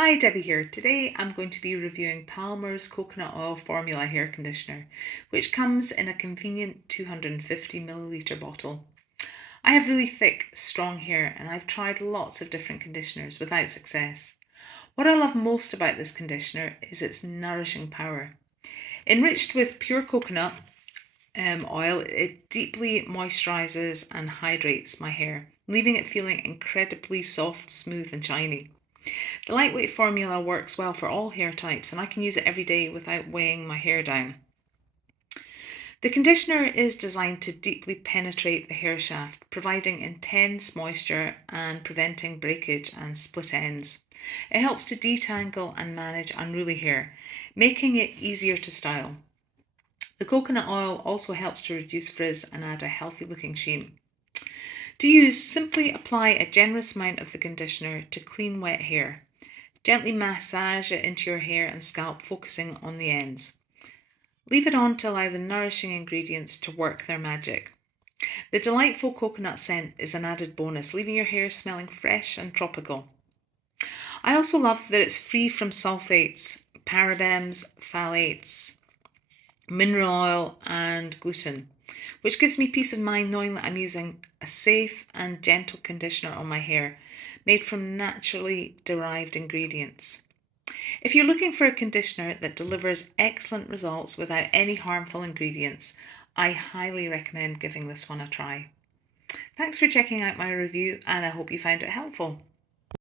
Hi, Debbie here. Today I'm going to be reviewing Palmer's Coconut Oil Formula Hair Conditioner, which comes in a convenient 250 ml bottle. I have really thick, strong hair and I've tried lots of different conditioners without success. What I love most about this conditioner is its nourishing power. Enriched with pure coconut oil, it deeply moisturizes and hydrates my hair, leaving it feeling incredibly soft, smooth and shiny. The lightweight formula works well for all hair types and I can use it every day without weighing my hair down. The conditioner is designed to deeply penetrate the hair shaft, providing intense moisture and preventing breakage and split ends. It helps to detangle and manage unruly hair, making it easier to style. The coconut oil also helps to reduce frizz and add a healthy looking sheen. To use, simply apply a generous amount of the conditioner to clean wet hair. Gently massage it into your hair and scalp, focusing on the ends. Leave it on to allow the nourishing ingredients to work their magic. The delightful coconut scent is an added bonus, leaving your hair smelling fresh and tropical. I also love that it's free from sulfates, parabens, phthalates, mineral oil and gluten, which gives me peace of mind knowing that I'm using a safe and gentle conditioner on my hair made from naturally derived ingredients. If you're looking for a conditioner that delivers excellent results without any harmful ingredients, I highly recommend giving this one a try. Thanks for checking out my review and I hope you found it helpful.